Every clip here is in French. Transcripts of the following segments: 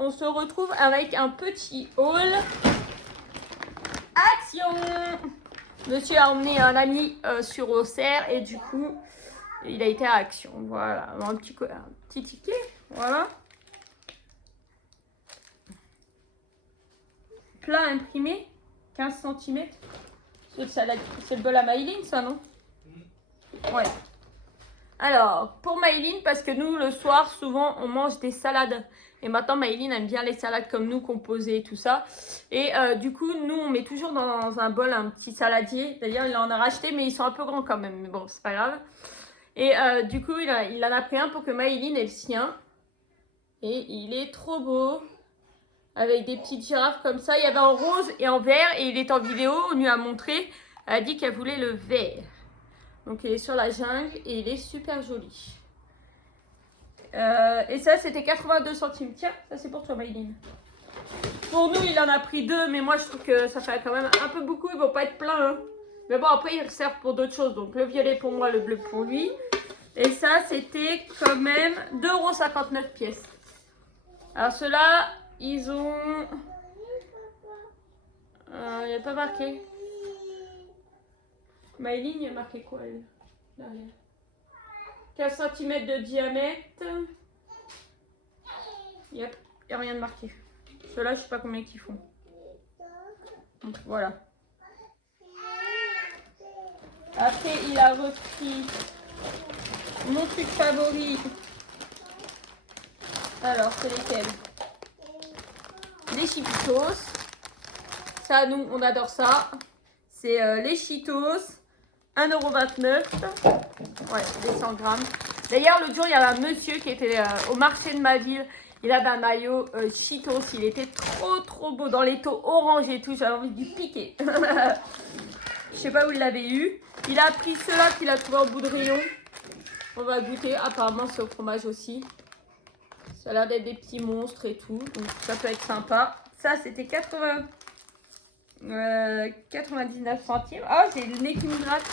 on se retrouve avec un petit haul. Action! Monsieur a emmené un ami sur Auxerre et du coup, il a été à Action. Voilà, un petit ticket. Voilà. Plat imprimé, 15 cm. C'est le bol à Maïline, ça, non? Ouais. Alors, pour Maïline, parce que nous, le soir, souvent, on mange des salades. Et maintenant, Maïline aime bien les salades comme nous, composées et tout ça. Et du coup, nous, on met toujours dans un bol un petit saladier. D'ailleurs, il en a racheté, mais ils sont un peu grands quand même. Mais bon, c'est pas grave. Et du coup, il en a pris un pour que Maïline ait le sien. Et il est trop beau. Avec des petites girafes comme ça. Il y avait en rose et en vert. Et il est en vidéo. On lui a montré. Elle a dit qu'elle voulait le vert. Donc, il est sur la jungle. Et il est super joli. Et ça, c'était 82 centimes. Tiens, ça, c'est pour toi, Maïline. Pour nous, il en a pris deux. Mais moi, je trouve que ça fait quand même un peu beaucoup. Ils ne vont pas être pleins. Hein. Mais bon, après, ils servent pour d'autres choses. Donc, le violet pour moi, le bleu pour lui. Et ça, c'était quand même 2,59 € pièce. Alors, ceux-là, ils ont... Il n'y a pas marqué. Maïline, il y a marqué quoi, elle? Derrière. 15 cm de diamètre. Yep, il n'y a rien de marqué. Ceux-là, je sais pas combien qu'ils font. Donc, voilà. Après, il a repris mon truc favori. Alors, c'est lesquels? Les Cheetos. Ça, nous, on adore ça. C'est les Cheetos. 1,29 €. Ouais, les 100 grammes. D'ailleurs, l'autre jour, il y avait un monsieur qui était au marché de ma ville. Il avait un maillot Cheetos. Il était trop beau dans les taux orange et tout. J'avais envie de lui piquer. Je sais pas où il l'avait eu. Il a pris ceux-là qu'il a trouvé au bout de rayon. On va goûter. Apparemment, c'est au fromage aussi. Ça a l'air d'être des petits monstres et tout. Donc, ça peut être sympa. Ça, c'était 99 centimes. Oh, j'ai le nez qui me gratte.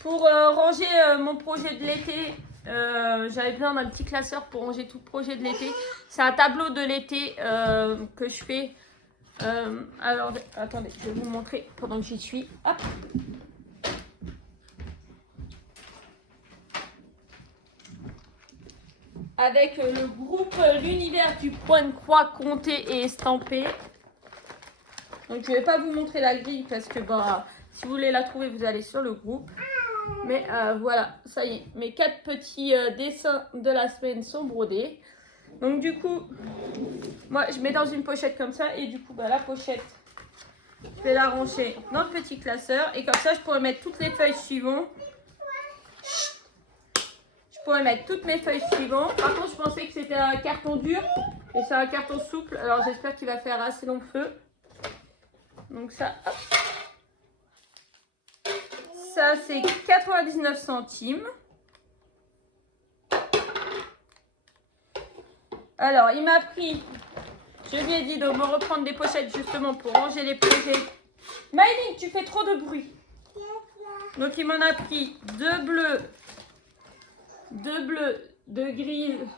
Pour ranger mon projet de l'été, j'avais besoin d'un petit classeur pour ranger tout le projet de l'été. C'est un tableau de l'été que je fais. Alors, attendez, je vais vous montrer pendant que j'y suis. Hop. Avec le groupe L'univers du point de croix compté et estampé. Donc, je ne vais pas vous montrer la grille parce que bah, si vous voulez la trouver, vous allez sur le groupe. Mais voilà, ça y est, mes 4 petits dessins de la semaine sont brodés. Donc du coup, moi je mets dans une pochette comme ça et du coup bah, la pochette, je vais la ranger dans le petit classeur et comme ça je pourrais mettre toutes les feuilles suivantes. Je pourrais mettre toutes mes feuilles suivantes. Par contre je pensais que c'était un carton dur et c'est un carton souple. Alors j'espère qu'il va faire assez long feu. Donc ça, hop. Ça, c'est 99 centimes. Alors, il m'a pris, je lui ai dit de me reprendre des pochettes justement pour ranger les projets. Maïline, tu fais trop de bruit. Donc, il m'en a pris deux bleus, de grill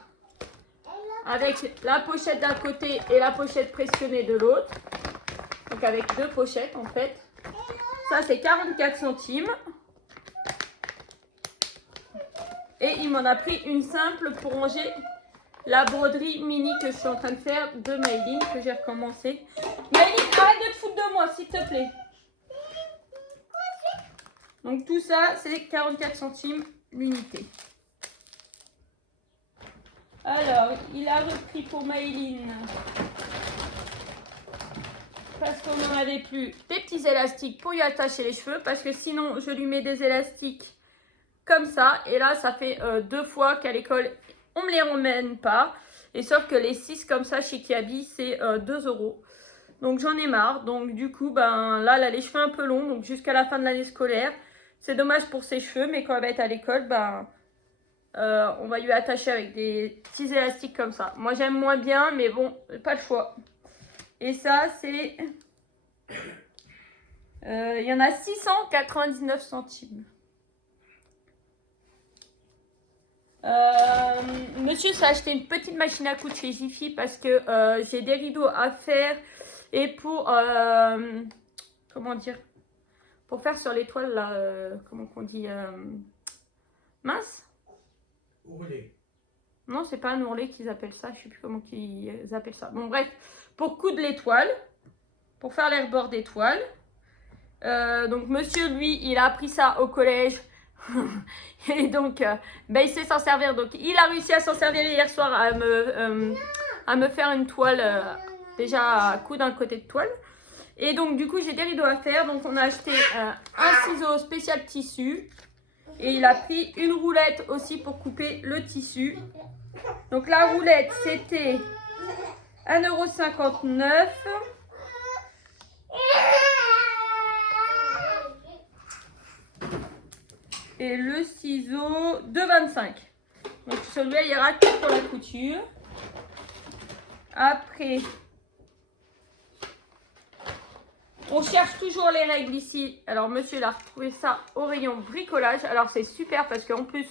avec la pochette d'un côté et la pochette pressionnée de l'autre. Donc, avec deux pochettes en fait. Ça, c'est 44 centimes. Et il m'en a pris une simple pour ranger la broderie mini que je suis en train de faire de Maïline, que j'ai recommencé. Maïline, arrête de te foutre de moi, s'il te plaît. Donc tout ça, c'est 44 centimes l'unité. Alors, il a repris pour Maïline, parce qu'on n'en avait plus, des petits élastiques pour lui attacher les cheveux, parce que sinon, je lui mets des élastiques comme ça. Et là, ça fait 2 fois qu'à l'école, on ne me les ramène pas. Et sauf que les 6 comme ça chez Kiabi, c'est 2 €. Donc j'en ai marre. Donc du coup, ben là, elle a les cheveux un peu longs. Donc jusqu'à la fin de l'année scolaire. C'est dommage pour ses cheveux. Mais quand elle va être à l'école, ben, on va lui attacher avec des petits élastiques comme ça. Moi, j'aime moins bien. Mais bon, pas le choix. Et ça, c'est... Il y en a 699 centimes. Monsieur s'est acheté une petite machine à coudre chez Jiffy parce que j'ai des rideaux à faire et pour comment dire, pour faire sur les toiles là, comment qu'on dit, mince. Ourlet. Non, c'est pas un ourlet qu'ils appellent ça, je sais plus comment ils appellent ça. Bon bref, pour coudre les toiles, pour faire les rebords des toiles. Donc monsieur lui, il a appris ça au collège. Et donc, ben, il sait s'en servir. Donc, il a réussi à s'en servir hier soir à me faire une toile, déjà à coudre un côté de toile. Et donc, du coup, j'ai des rideaux à faire. Donc, on a acheté un ciseau spécial tissu. Et il a pris une roulette aussi pour couper le tissu. Donc, la roulette, c'était 1,59 €. Et le ciseau, 2,25 €. Donc celui-là, il ira que pour la couture. Après, on cherche toujours les règles ici. Alors, monsieur, il a retrouvé ça au rayon bricolage. Alors, c'est super parce qu'en plus,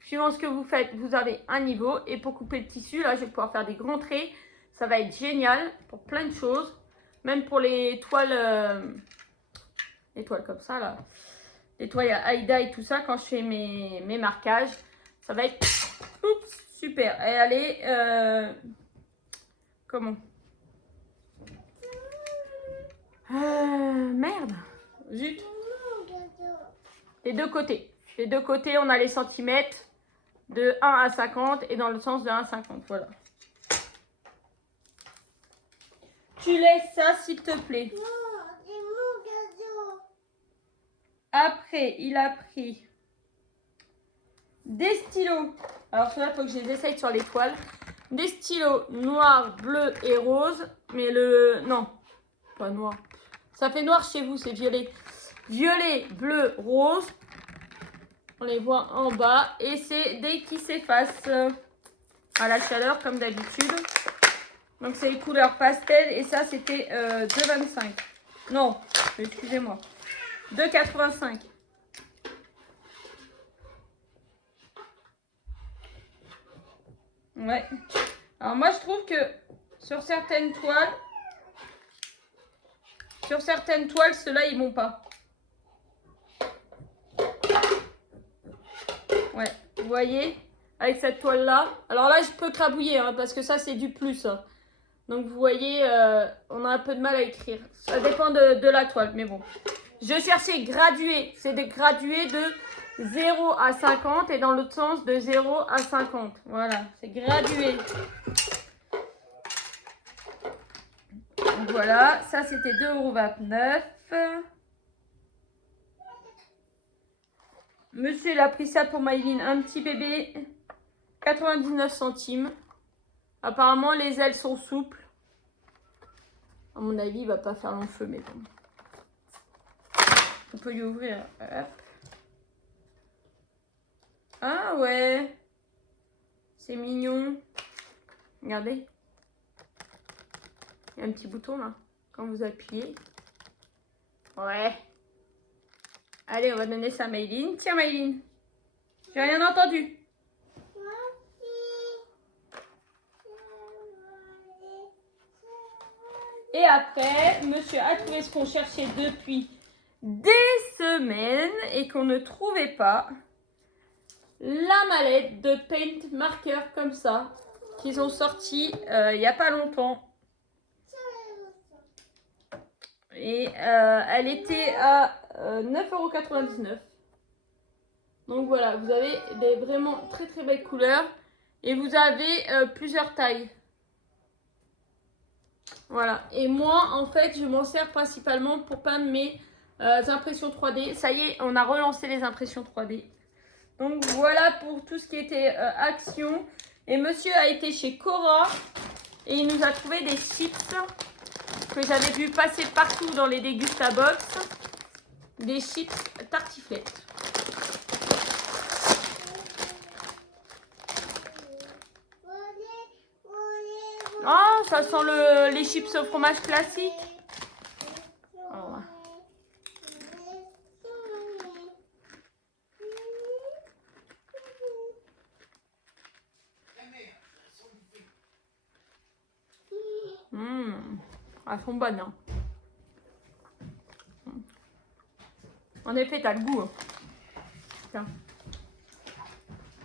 suivant ce que vous faites, vous avez un niveau. Et pour couper le tissu, là, je vais pouvoir faire des grands traits. Ça va être génial pour plein de choses. Même pour les toiles comme ça, là. Les toiles à Aïda et tout ça, quand je fais mes marquages, ça va être super. Et allez, comment merde, zut. Les deux côtés. Les deux côtés, on a les centimètres de 1 à 50 et dans le sens de 1 à 50. Voilà. Tu laisses ça, s'il te plaît. Après, il a pris des stylos. Alors, ceux-là, il faut que je les essaye sur les toiles. Des stylos noir, bleu et rose. Mais non, pas noir. Ça fait noir chez vous, c'est violet. Violet, bleu, rose. On les voit en bas. Et c'est des qui s'effacent à la chaleur, comme d'habitude. Donc, c'est les couleurs pastel. Et ça, c'était 2,25 €. Non, excusez-moi. 2,85 €. Ouais. Alors moi je trouve que sur certaines toiles, ceux-là ils vont pas. Ouais, vous voyez, avec cette toile là. Alors là je peux crabouiller hein, parce que ça c'est du plus. Hein. Donc vous voyez, on a un peu de mal à écrire. Ça dépend de la toile, mais bon. Je cherchais gradué. C'est des gradués de 0 à 50 et dans l'autre sens de 0 à 50. Voilà, c'est gradué. Donc voilà, ça c'était 2,29 €. Monsieur il a pris ça pour Maïline, un petit bébé, 99 centimes. Apparemment les ailes sont souples. À mon avis il va pas faire long feu mais bon. On peut lui ouvrir. Hop. Ah ouais. C'est mignon. Regardez. Il y a un petit bouton là. Quand vous appuyez. Ouais. Allez, on va donner ça à Maïline. Tiens Maïline. J'ai rien entendu. Et après, monsieur a trouvé ce qu'on cherchait depuis des semaines et qu'on ne trouvait pas. La mallette de paint marker comme ça, qu'ils ont sorti il n'y a pas longtemps. Et elle était à 9,99 €. Donc voilà, vous avez des vraiment très très belles couleurs. Et vous avez plusieurs tailles. Voilà. Et moi, en fait, je m'en sers principalement pour peindre mes impressions 3D. Ça y est, on a relancé les impressions 3D. Donc voilà pour tout ce qui était action. Et monsieur a été chez Cora et il nous a trouvé des chips que j'avais vu passer partout dans les Dégustabox. Des chips tartiflettes. Oh, ça sent les chips au fromage classique. Oh. Elles sont bonnes. Hein. En effet, t'as le goût. Hein. Tiens.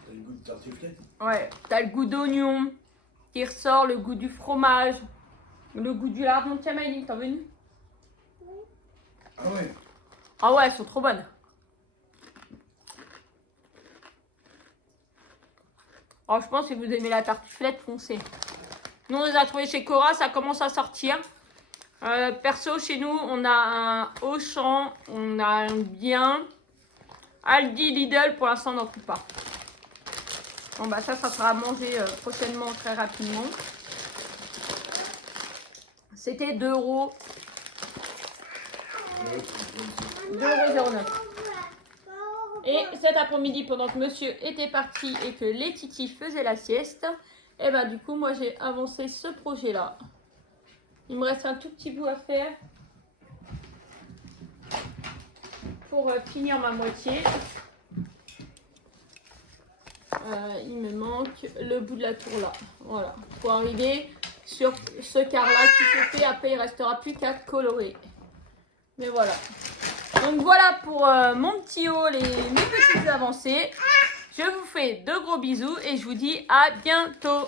T'as le goût de tartiflette? Ouais, t'as le goût d'oignon qui ressort, le goût du fromage, le goût du lardon. Tiens, Maëline, t'en veux une? Ah ouais. Ah ouais, elles sont trop bonnes. Alors, je pense que si vous aimez la tartiflette, foncez. Nous, on les a trouvés chez Cora, ça commence à sortir. Perso, chez nous, on a un Auchan, on a un Bien. Aldi, Lidl, pour l'instant, on n'en trouve pas. Bon, bah ça sera à manger prochainement, très rapidement. C'était 2 €. 2,09 €. Et cet après-midi, pendant que monsieur était parti et que les titis faisaient la sieste, et ben du coup, moi j'ai avancé ce projet-là. Il me reste un tout petit bout à faire pour finir ma moitié. Il me manque le bout de la tour là. Voilà. Pour arriver sur ce quart-là qui se fait. Après, il ne restera plus qu'à colorer. Mais voilà. Donc voilà pour mon petit haul et mes petites avancées. Je vous fais de gros bisous et je vous dis à bientôt.